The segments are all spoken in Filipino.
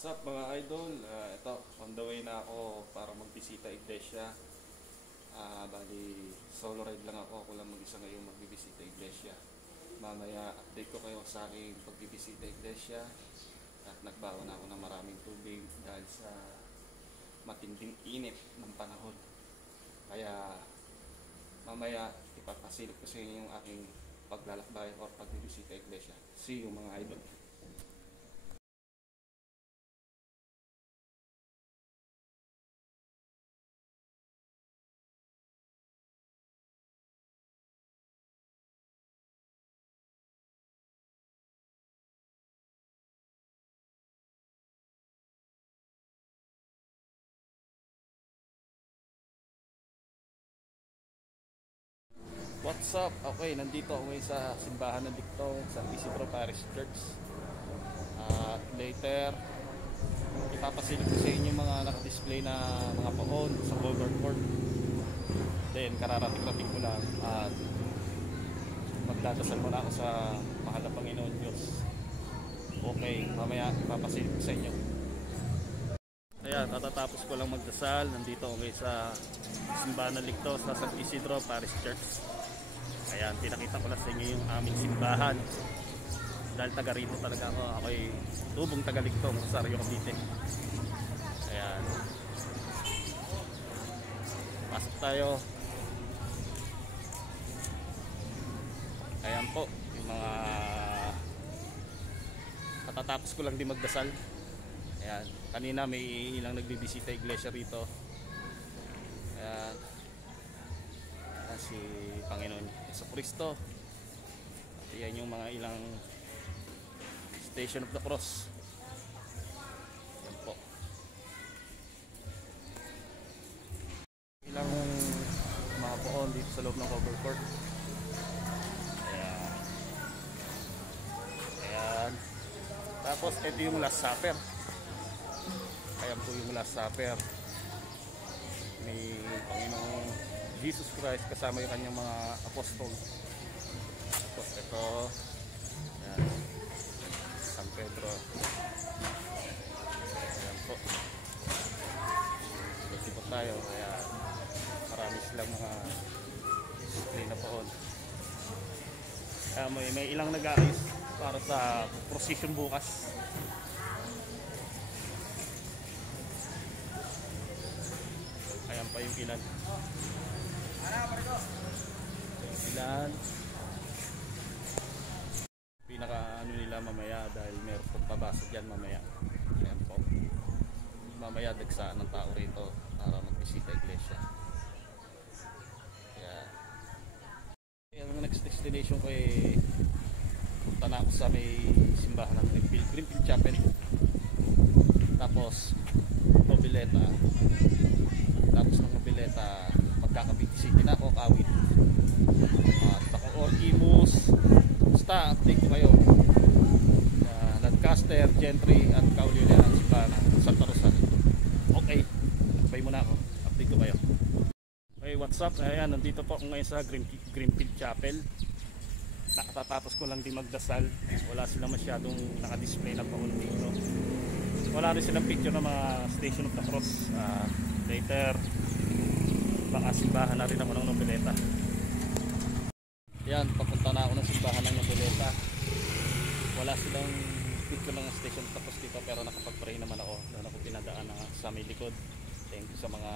What's up mga idol? Ito, on the way na ako para magbisita iglesia. Bali, solo ride lang ako. Ako lang mag-isa ngayong magbibisita iglesia. Mamaya update ko kayo sa aking pagbibisita iglesia. At nagbawa na ako ng maraming tubig dahil sa matinding init ng panahon. Kaya mamaya ipapasilip ko sa inyo yung aking paglalakbay o pagbibisita iglesia. See you mga idol. What's up? Okay, nandito ako ngayon sa simbahan ng Dictong sa Isidro Parish Church. Later, ipapasilip ko sa inyo mga naka-display na mga poon sa cover court. Then, kararating-rating ko lang at magdadasal muna ako sa mahal na Panginoon Diyos. Okay, mamaya ipapasilip ko sa inyo. Ayan, katatapos ko lang magdasal. Nandito ako ngayon sa simbahan ng Dictong sa San Isidro Parish Church. Ayan, pinakita ko lang sa inyo yung aming simbahan. Dahil taga rito talaga ako. Ako'y tubong taga Dictong, Rosario Cavite. Ayan. Pasok tayo. Ayan po, yung mga katatapos ko lang din magdasal. Ayan, kanina may ilang nagbibisita iglesia rito. Ayan. Si Panginoon Jesucristo. At yan yung mga ilang Station of the Cross. Yan po. Ilang mga poon dito sa loob ng cover court. Ayan. Ayan. Tapos ito yung Last Supper. Ayan po yung Last Supper ni Panginoong Jesus Christ kasama yung kanyang mga apostol. Tapos ito, yan, San Pedro. Ayan po. Kasi po tayo, kaya marami silang mga display na poon. Kaya may ilang nag-aayos para sa procession bukas. Ayan pa yung ilan. Ilan pinaka ano nila mamaya dahil meron pong pabasa dyan mamaya. Ayan po, mamaya dagsaan ng tao rito para magbisita iglesia. Yung next destination ko punta na ako sa may simbahan ng Greenfield Chapel, tapos Noveleta, tapos ng Noveleta magkakabig city na ako, Kawit at ako Orkimus. Basta update ko kayo. Lancaster, Gentry at Kauliulian ang simbahan ng Santa Rosa. Okay, nagbay muna ako, update ko kayo. Okay, what's up? Ayan, nandito po ako ngayon sa Greenfield Chapel. Nakatatapos ko lang din magdasal. Wala silang masyadong nakadisplay na paon dito. Wala rin silang picture ng mga Station of the Cross. Later baka simbahan na rin ako ng Noveleta. Yan, papunta na ako ng simbahan ng Noveleta. Wala silang picture ng Station of the Cross dito, pero nakapag-pray naman ako. Doon ako pinadaan sa may likod. Thank you sa mga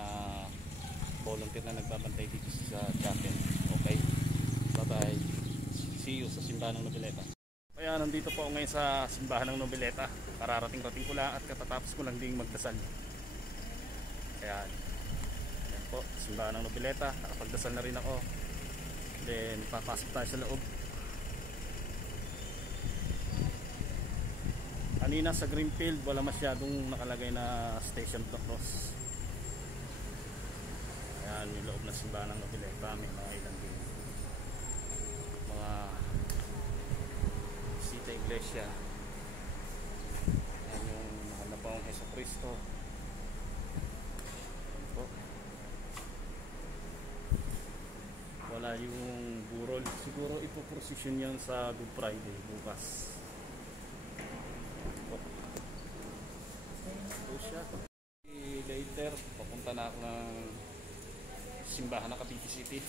volunteer na nagbabantay dito sa chapel. Okay, bye bye. See you sa simbahan ng Noveleta. Kaya nandito po ako ngayon sa simbahan ng Noveleta. Kararating-rating ko lang at katatapos ko lang ding magdasal. Kaya yan po, simbahan ng Noveleta. Nakapagdasal na rin ako. Then papasok tayo sa loob. Kanina sa Greenfield wala masyadong nakalagay na Station of the Cross. Ayan yung loob na simbahan ng Noveleta. May mga ilang din mga sita iglesia. Ayan yung mahal na Panginoong Jesucristo. Wala yung burol. Siguro ipoprosesyon yan sa Good Friday bukas. siya. Later, papunta na ako ng simbahan ng Cavite City.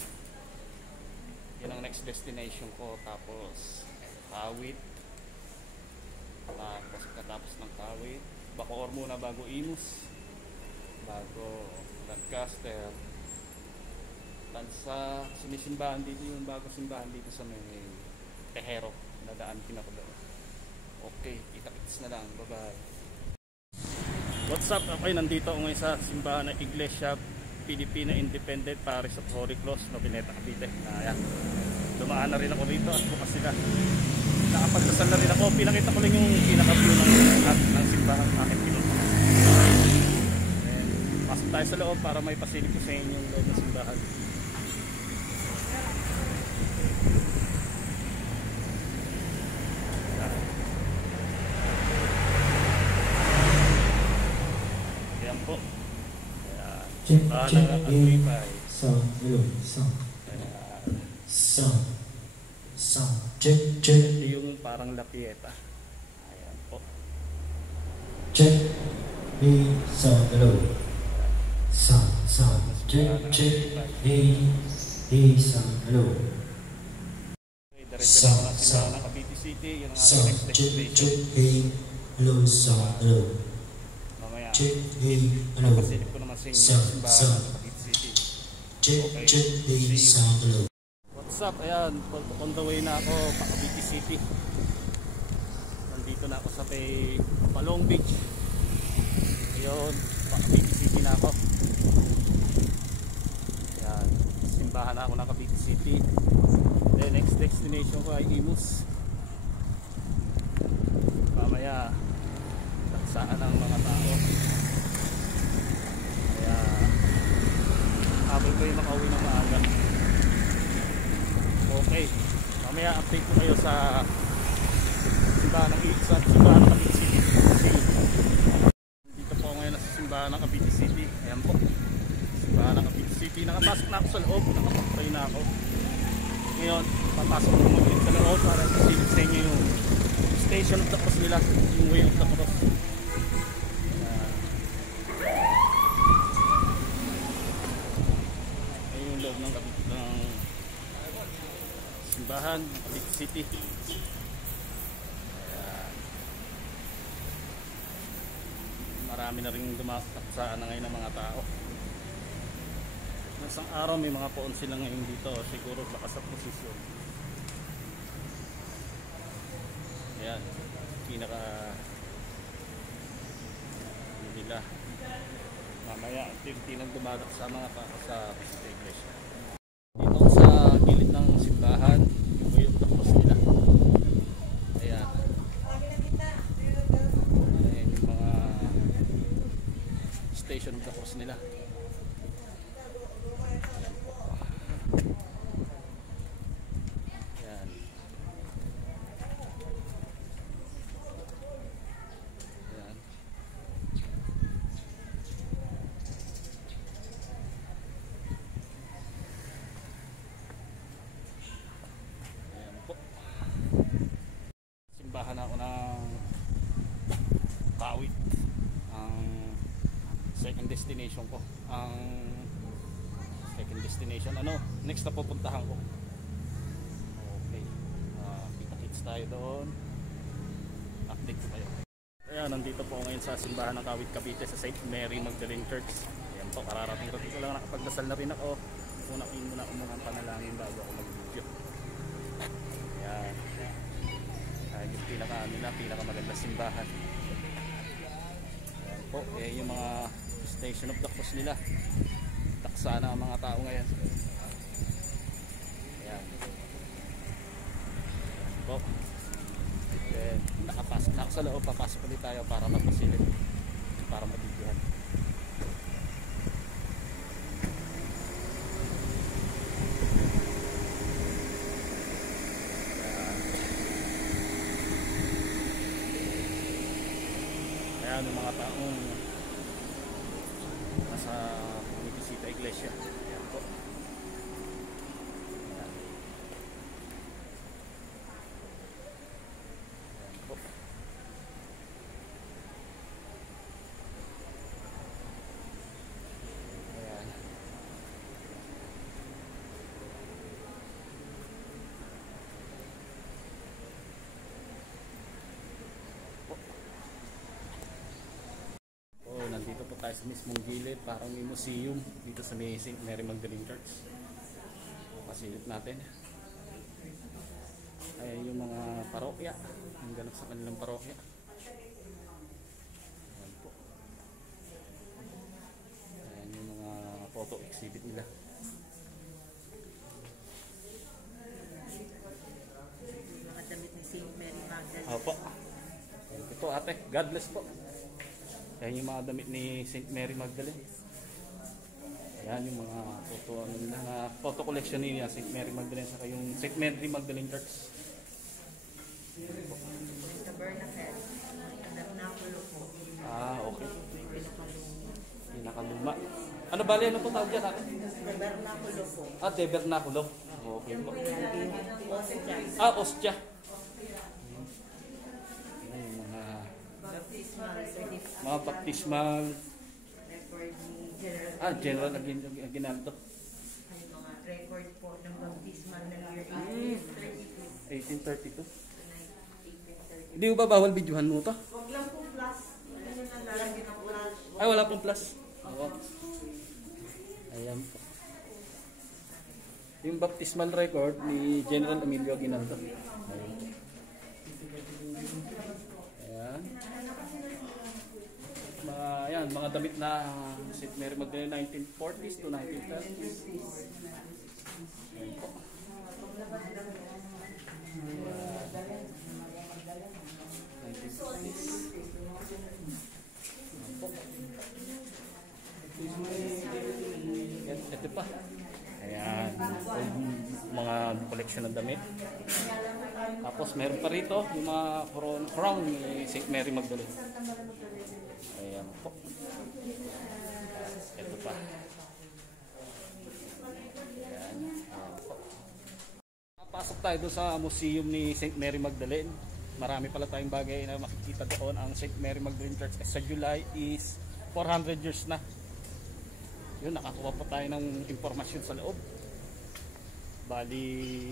Yan ang next destination ko. Tapos Kawit. Tapos katapos ng Kawit, Bacoor muna bago Imus, bago Lancaster. Sa sinisimbahan dito, yung bago simbahan dito sa may Tejero, nadaan pinako doon. Okay, kita-kits na lang. Bye-bye. What's up? Okay, nandito ako ngayon sa simbahan ng Iglesia Pilipina Independent Parish of Holy Cross, Nobineta, Cavite. Ayan. Dumaan na rin ako rito at bukas sila. Nakapagdasal na rin ako. Pinakita ko lang yung pinaka-view ng simbahan aking pinunta. Pasok tayo sa loob para may pasilip ko sa inyo yung loob ng simbahan. Ayan po. Simbahan ng Agripay. Ito yung parang La Pieta. Ayan po. Check. Check. Hello. Diretso na mga simbahan ng Cavite City. Yun ang aking next destination. Hello. Mamaya, Hello. pasilip ko naman sa inyo yung simbahan ng Cavite City. Hello. What's up? Ayan, on the way na ako pa Cavite City. Nandito na ako sa Palong Beach. Ayun, pa Cavite City na ako. Ayan, simbahan na ako ng Cavite City. The next destination ko ay Imus. Mamaya, taksaan ng mga tao. Kaya, habol ko yung makauwi ng maaga. Okay, mamaya update ko kayo sa simbahan ng Cavite City. Dito po ngayon sa simbahan ng Cavite City. Ayan po, simbahan ng Cavite City. Nakapasok na ako sa loob, nakapag-pray na ako. Ngayon, papasok ko mag-in sa loob para pasilip sa inyo yung Station of the Cross nila, yung Way of the Cross. Ayun yung loob ng simbahan ng Cavite City. Marami na rin dumaksaan na ngayon ng mga tao. Isang araw may mga poon sila ngayon dito, siguro baka sa posisyon. Ayan, pinaka nila. Mamaya unti-unti nang dumadak sa mga tao sa iglesia. Dito sa gilid ng simbahan, yung Way of the Cross nila. Ayan. Ayan yung mga Station of the Cross nila. Ayan. Ayan. Simbahan ako ng Kawit, ang second destination ko. Ang second destination, next na pupuntahan ko. Okay, kita-kits tayo doon, update ko kayo. Ayan, nandito po ngayon sa simbahan ng Kawit, Cavite, sa St. Mary Magdalene Church. Ayan po, kararating-rating ko lang, nakapagdasal na rin ako. Unakin muna ako mga panalangin bago ako mag-video. Ayan, yung pinakamagandang simbahan. Ayan po, yung mga Station of the Cross nila. Taksa na ang mga tao ngayon. Ayan. Ayan po. Then, nakapasok na ako sa loob, papasok ulit tayo para magpasilip, para mabigyan. Ayan yung mga taong nasa Bumisita Iglesia. Ayan po. Ayan. Ayan po. tayo sa mismong gilid, parang may museum dito sa may St. Mary Magdalene Church. Pasilip natin. Ayan yung mga parokya, ang ganap sa kanilang parokya. Ayan po. Ayan yung mga photo exhibit nila. Mga damit ni St. Mary Magdalene. Opo. Ito ate, God bless po. Ayan yung mga damit ni St. Mary Magdalene. Ayan yung mga photo, photo collection niya, St. Mary Magdalene, saka yung St. Mary Magdalene Church. Tabernakulo po. Ah, okay. Pinakaluma. Ano bali, ano po tawag dyan ate? Tabernakulo po. Ah, tabernakulo. Okay po. Ah, ostya. Ayan yung Baptismal certificate. mga baptismal. Record ni General. Ah, General Aguinaldo. Ay, mga record po ng baptismal ng year 1832 1832. to 1830. Hindi mo ba bawal videohan mo to? Huwag lang po plus. Ano na lalagyan ng plus. Ay, wala pong plus. Oo. Ayan po. Yung baptismal record ni General Emilio Aguinaldo. Ayan. Ayan. Ayan, mga damit na St. Mary Magdalene 1940s to 1930s. Ayan po. Yan, ito pa. Ayan, mga collection ng damit. Tapos meron pa rito yung mga crown ni St. Mary Magdalene. Ayan po. Ito pa. Ayan. Ayan po. Pasok tayo doon sa museum ni St. Mary Magdalene. Marami pala tayong bagay na makikita doon. Ang St. Mary Magdalene Church sa July is 400 years na. Yun, nakakuha pa tayo ng impormasyon sa loob. Bali,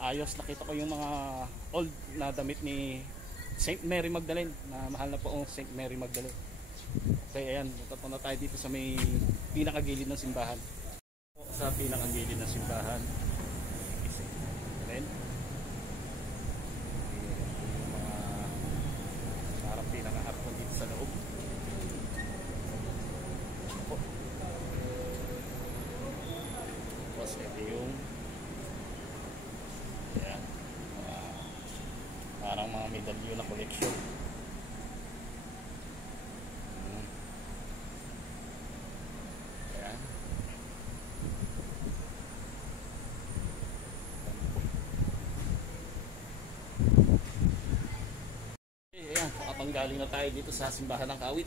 ayos, nakita ko yung mga old na damit ni St. Mary Magdalene, na mahal na po ang St. Mary Magdalene. Okay, ayan, punta tayo dito sa may pinakagilid ng simbahan. Sa pinakagilid ng simbahan. Ayan. Yung mga parang pinakaharapon dito sa loob. Tapos ito yung ayan, parang mga medalyo na collection. Ayan. Ayan, nakapanggaling na tayo dito sa simbahan ng Kawit.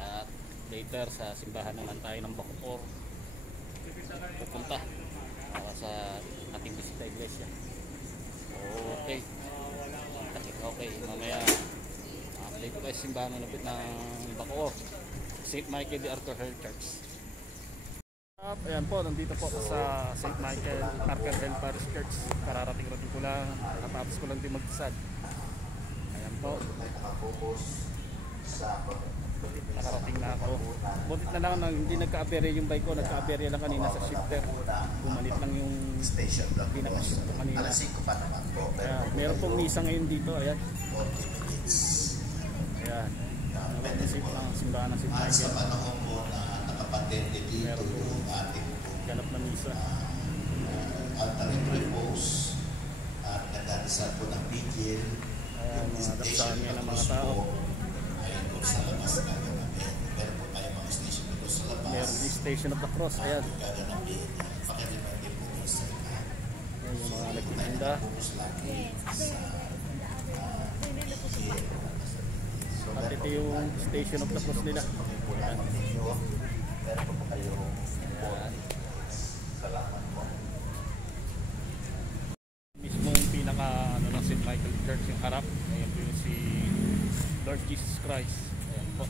At later sa simbahan naman tayo ng Bacoor pupunta sa ating bisita iglesia. Okay. Okay, mamaya update ko kayo sa simbahan ng lapit ng Bacoor, St. Michael de Arcangel Church. Ayan po, nandito po ako sa St. Michael Arcangel Parish Church. Kararating-rating ko lang, nakatapos ko lang din magdasal. Ayan po, nakarating na ako. Butit na lang nang hindi nagka-aberya yung bike ko, nagka-aberya lang kanina sa shifter. Bumalit lang yung pinaka-shift ko kanina. Kaya meron pong misa ngayon dito, ayan. Ayan, napanisip ng simbahan ng St. Michael. Sa panahon po na nakapatente dito yung ating ganap na misa. altar and repose at nagdadasal po ng vigil. Ayan, mga dasal ngayon ng mga tao. Ayun po sa labas gaganapin. Meron po tayo mga station dito sa labas. Meron din Station of the Cross, ayan. Gaganapin. Pakiriman po sa Ayan yung mga nagtitinda. focus lagi sa At ito yung Station of the Cross nila. Ayan. meron po kayo Ayan. salamat po. Mismong pinaka ng St. Michael Church yung harap. Ayan po yung si Lord Jesus Christ. Ayan po.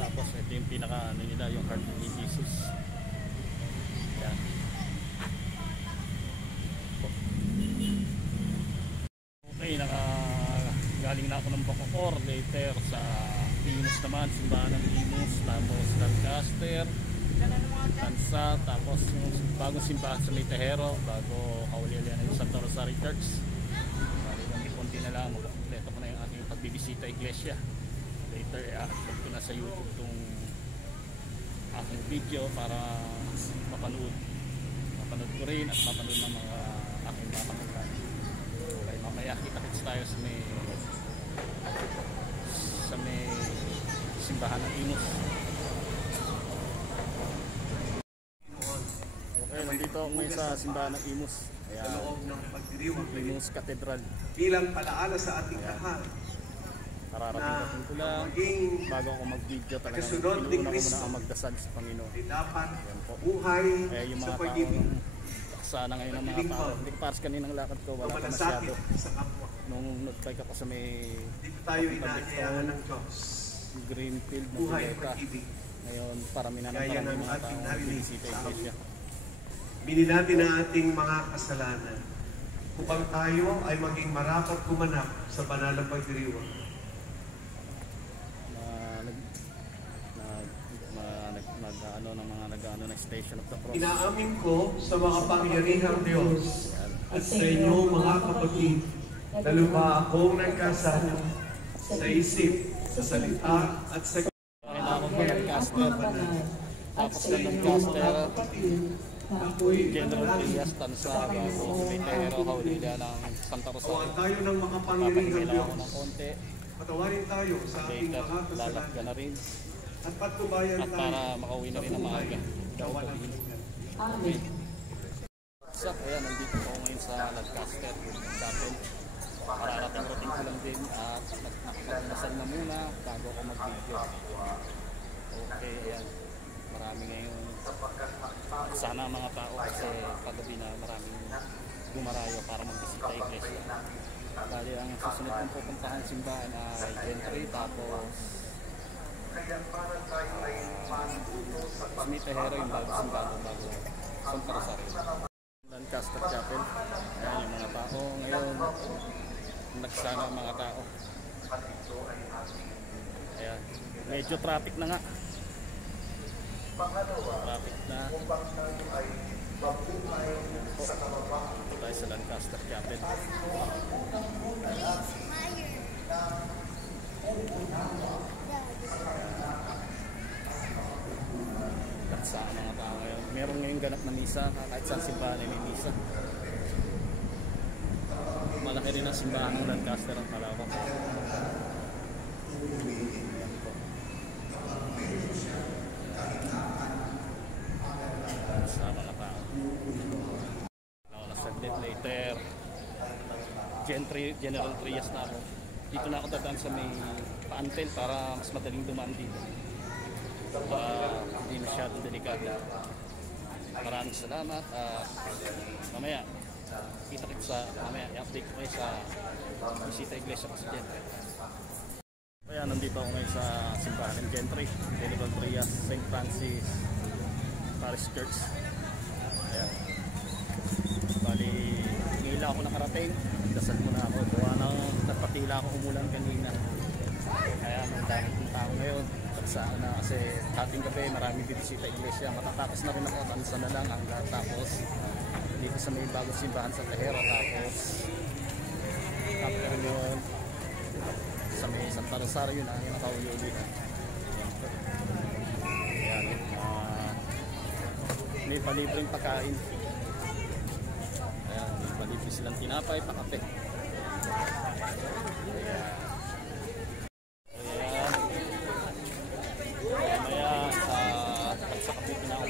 Tapos ito yung pinaka nila, yung heart ni Jesus. Ayan. Okay, na ako ng Bacoor. Later sa Imus naman, simbahan ng Imus, tapos Lancaster, Tansa, tapos yung bagong simbahan sa Mitahero, bago Kaulialian ng Santa Rosario Church. Konti na lang, magkakompleto ko na yung aking pagbibisita iglesia. Later, i-upload ko na sa YouTube itong aking video para mapanood ko rin at mapanood ng mga aking mapamulan. Okay, mamaya kita-kits tayo sa may simbahan ng Imus. Okay, nandito ako ngayon sa simbahan ng Imus. Sa loob ng pagdiriwang Imus Cathedral. bilang palaala sa ating lahat Kararating ko lang bago ako mag-video, talagang kasunod ni inuuna ko Kristo muna ang magdasal sa Panginoon. ay dapat po. buhay Kaya yung sa mga pag-ibig, tao, sana ngayon ang mga tao, hindi pares kaninang lakad ko, wala pa masyado. malasakit sa kapwa. Nung nag-bike ako sa may Dito tayo inaanyayahan ng Diyos. Greenfield na Buhay at Pileta. pag-ibig. Ngayon, parami na ng Gaya parami ng mga ating tao narinig binisita sa iglesia. Binilati na ating mga kasalanan upang tayo ay maging marapat kumanap sa banal na pagdiriwang. Nag-ano ng mga nag-ano ng Station of the Cross. Inaamin ko sa makapangyarihang Diyos at sa inyo mga kapatid na luma akong nagkasala sa isip, sa salita at sa Kailangan ko Lancaster. Tapos na Lancaster, General Trias, Tansa, bago Mitahero, Kaulialian ng Santa Awan Rosario. tayo ng makapangyarihang Papakailangan ko Diyos. ng konti. Patawarin tayo sa ating Later, mga lalak ka kasalanan na rin. at patnubayan At tayo para makauwi na rin ng maaga. na walang hanggan. Okay. So, ayan, nandito ako ngayon sa Lancaster Chapel. Pararating-rating ko lang din at nakapagdasal na muna bago ako mag-video. Okay, ayan. Marami ngayon. Sana ang mga tao kasi kagabi na maraming gumarayo para magbisita iglesia. Bali, ang susunod kong pupuntahan simbahan ay Gentry, tapos Mitahero, yung bago simbahan, bago Santa Rosario. Lancaster Chapel. Ayan yung mga tao ngayon. Nagsana ang mga tao. Ayan. Medyo traffic na nga. Traffic na. Ito tayo sa Lancaster Chapel. Saan mga tao ngayon. Meron ngayong ganap na misa, kahit saan simbahan ay may misa. Malaki rin ang simbahan ng Lancaster at malawak. Sa mga tao. Saglit later, General Trias na ako. Dito na ako dadaan sa may paantel para mas madaling dumaan dito. Hindi masyado delikado. Maraming salamat. Mamaya kita-kits sa mamaya i-update ko kayo sa bisita iglesia ko sa Gentry. Kaya nandito ako ngayon sa simbahan ng Gentry, General Trias, St. Francis Parish Church. Ayan. Bali, ngila ako nakarating. Dasal muna ako. Gawa ng nagpatila ako umulan kanina. Kaya ang dami kong tao ngayon. Tagsaan na kasi dating gabi maraming bibisita iglesia. Matatapos na rin ako. Tansa na lang hanggang tapos dito sa may bagong simbahan sa Tahero. Tapos after yun sa may Santa Rosario na yung nakauli-uli na. Ayan. May palibreng pagkain. Ayan, may palibre silang tinapay, pakape. Sa kapit na ako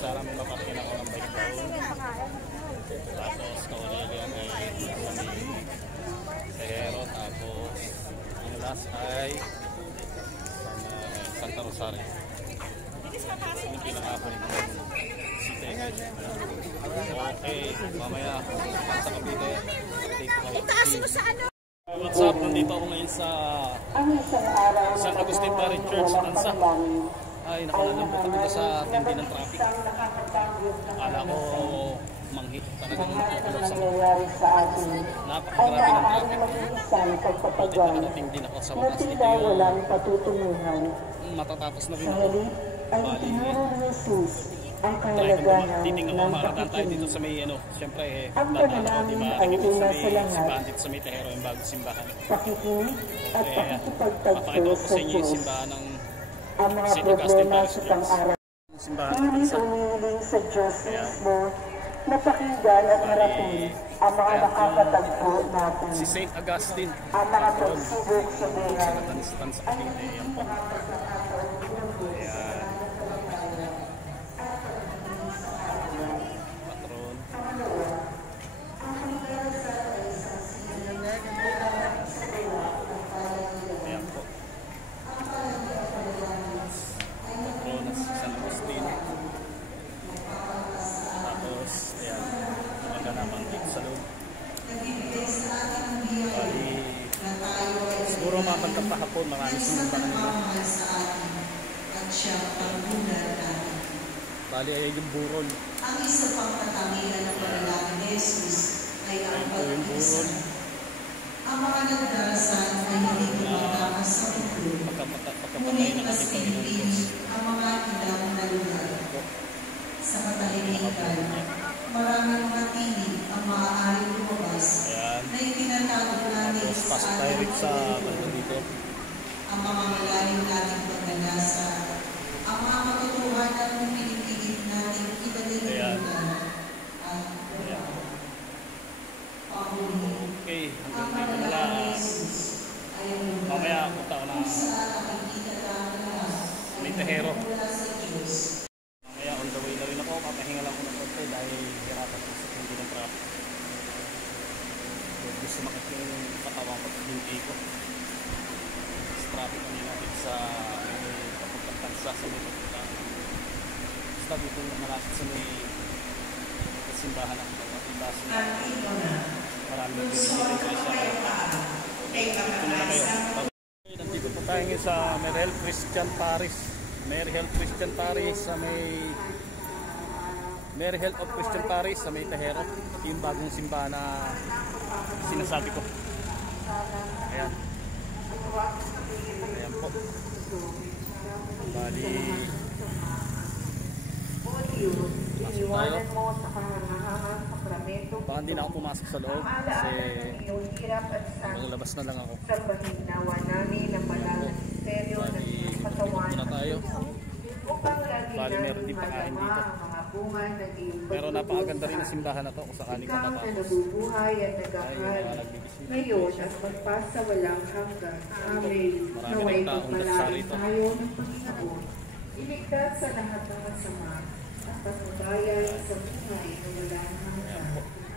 sana may mapapin ako ng bike down. Tapos Kaulialian ay Tahero, tapos yung last ay Santa Rosario. Yung pinaka-apunin ko City. Okay, mamaya sa Cavite. Itaas mo sa ano? What's up? Nandito ako ngayon sa San Agustin Parish Church sa Tansa. Ay, nakalalambot ako dito sa tindi ng traffic. Akala ko manghit. Talagang Lahat makukulog ng sa nangyayari sa atin ay napakagrabe ng maaaring traffic. maging isang Buti pagpapagal nakarating din ako sa na wakas. Ito tila yung walang patutunguhan. matatapos na rin Sa ako. halip ay Bali, itinuro ni Jesus ang try ko kahalagahan titingnan ko ng makakadaan tayo dito pakikinig. sa may siyempre Ang dadaan ako, panalangin diba? ay Dito sa una may sa lahat. simbahan dito sa may Tehero, yung bagong simbahan. Pakikinig at Kaya pakikipagtagpo papakita ko sa sa inyo yung Diyos. simbahan ng Ang mga St. Augustine problema Parish sa Church. pang-araw Simbahan ng hindi Bansa. umiiling sa Diyos mismo na pakinggan at harapin ang mga Kaya nakakatagpo natin. Si St. Augustine, Ang mga patron pagsubok sa sa buhay Natanistan sa ay Cavite. hindi Yan po. nakakatagpo ng Diyos. Ayan. Patron. Ayan po. Patron na si San Agustin. Tapos, ayan. Maganaman dito sa loob. Bali, siguro mabagkap pa hapon, marami simbahan nila. Bali, ay yung buron. Ang isa pang katangian ng panalangin ni Jesus ay ang Ayun po yung buron. Ang mga nagdarasal ay hindi kumatakas sa ulo, Pagkapatay ngunit ng mas ating Panginoon pinipili Diyos. ang mga ilang na lugar. Sa katahimikan, maraming mga tinig ang maaaring lumabas Ayan. na itinatago natin Tapos, sa pasok tayo ating rin sa banda dito. ang mga malalim nating pagganasa, ang mga katotohanan ng pinipilit nating ibalilimutan, ang Ayan. pahuli. Okay, Ang hanggang dito na panalangin ni lang. Jesus ay ang lugar Mamaya, punta ko na kung saan nakikita natin lahat may Tehero. mula sa Diyos. Mamaya, on the way na rin ako. Papahinga lang ko ng konti dahil hirapan ko sa hindi ng traffic. Gusto sumakit yung katawan ko at binti ko. Sa traffic kami natin sa papuntang tansa sa may papuntang. Basta dito na malapit sa may simbahan ng ating baso. At ito na, Marami kung nagbibisita suot yung ang Iglesia. kapayapaan, ay Ito na kayo. kakalasan Nandito po tayo ngayon sa Merihel Christian Parish. Merihel Christian Parish sa may Merihel of Christian Parish sa may Tehero. Ito yung bagong simbahan na sinasabi ko. Ayan. Ayan po. Bali, pasok tayo. Iniwanan mo sa kahangahangang sakramento Baka hindi na ako pumasok sa loob ang kasi alaala ng iyong hirap at sakit. maglabas na lang ako. Sa pahinawa namin ang malang misteryo ng Bali, iyong katawan na tayo. upang lagi Bali, meron namin din pakain madama dito. ang mga bunga ng iyong Pero napakaganda rin ang pagtutulong simbahan na to kung sa sakaling ikaw na matatapos. nabubuhay at Ay, nagahal mga nagbibisita. ngayon at magpasa walang hanggan. Amen. Marami Naway rin taong pagpalain dasal rito. tayo ng Panginoon. Iligtas sa lahat ng masama at patnubayan sa buhay na walang hanggan.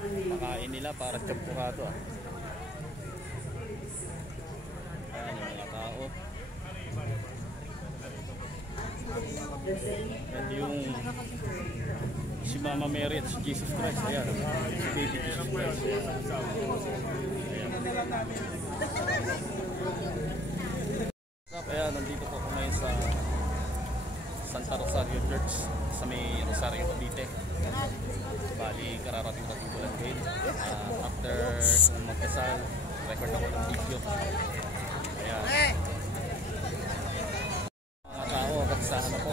Amen. Pakain nila para champurado ah. Ayan yung mga tao. Ayan yung si Mama Mary at si Jesus Christ. Ayan. Si Baby Jesus Christ. Ayan. Ayan, nandito po ako ngayon sa Santa Rosario Church sa may Rosario Cavite. Bali, kararating-rating ko lang din. After kung magkasal, record ako ng video. Ayan. Mga tao, katisahan na po.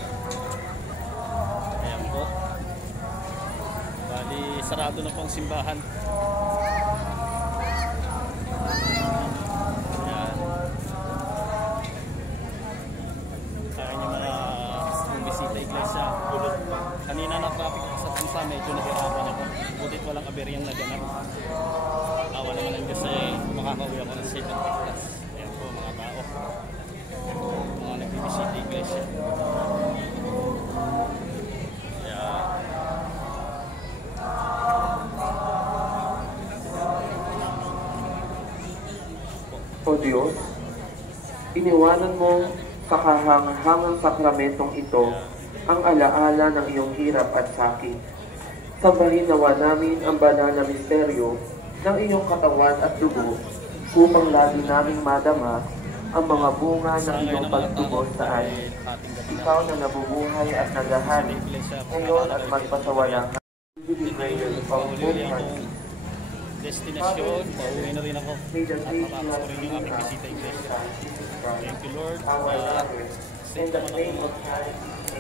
Ayan po. Bali, sarado na po ang simbahan. Ayan. Kaya niyo mga bisita iglesia. Kanina na traffic sa tansa, medyo nahirapan ako. Butit walang aberyang naganap. Awa naman lang kasi makakauwi ako ng safe and Texas. Ayan po mga tao. Mga nagbibisita iglesia. Ayan. O Diyos, iniwanan mo sa kahangahangang sakramentong ito ang alaala ng iyong hirap at sakit. Sambahin nawa namin ang banal na misteryo ng iyong katawan at dugo upang lagi naming madama ang mga bunga ng iyong pagtubos sa amin. Ikaw na nabubuhay at nagahari ngayon at magpasawalang Pahuli akong destinasyon, pauwi na rin ako. At matapos ko rin yung aming bisita iglesia. Thank you Lord. Send naman ako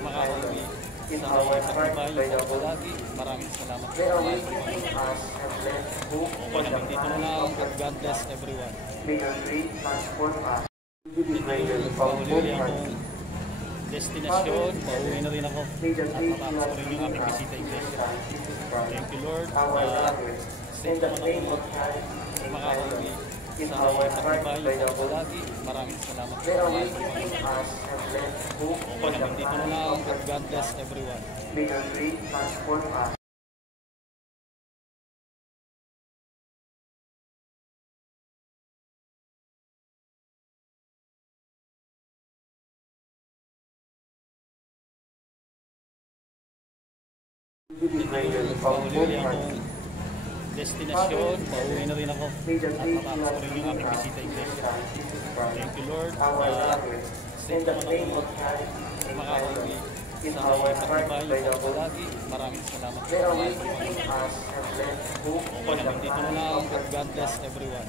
makakauwi sa patnubay na palagi. Maraming salamat po. Mahal ko yung okay naman dito na lang. At God bless everyone. Pahuli akong destinasyon, pauwi na rin ako. At matapos ko rin yung aming bisita iglesia. Thank you Lord. Send naman ako makakauwi sa patnubay na palagi. Maraming salamat po. Mahal ko yung okay naman dito na lang. At God bless everyone. Pahuli akong destinasyon, pauwi na rin ako. At matapos ko rin yung aming bisita iglesia. Thank you Lord. Send naman ako makakauwi sa patnubay na palagi. Maraming salamat po. Mahal ko yung okay naman dito na lang. At God bless everyone.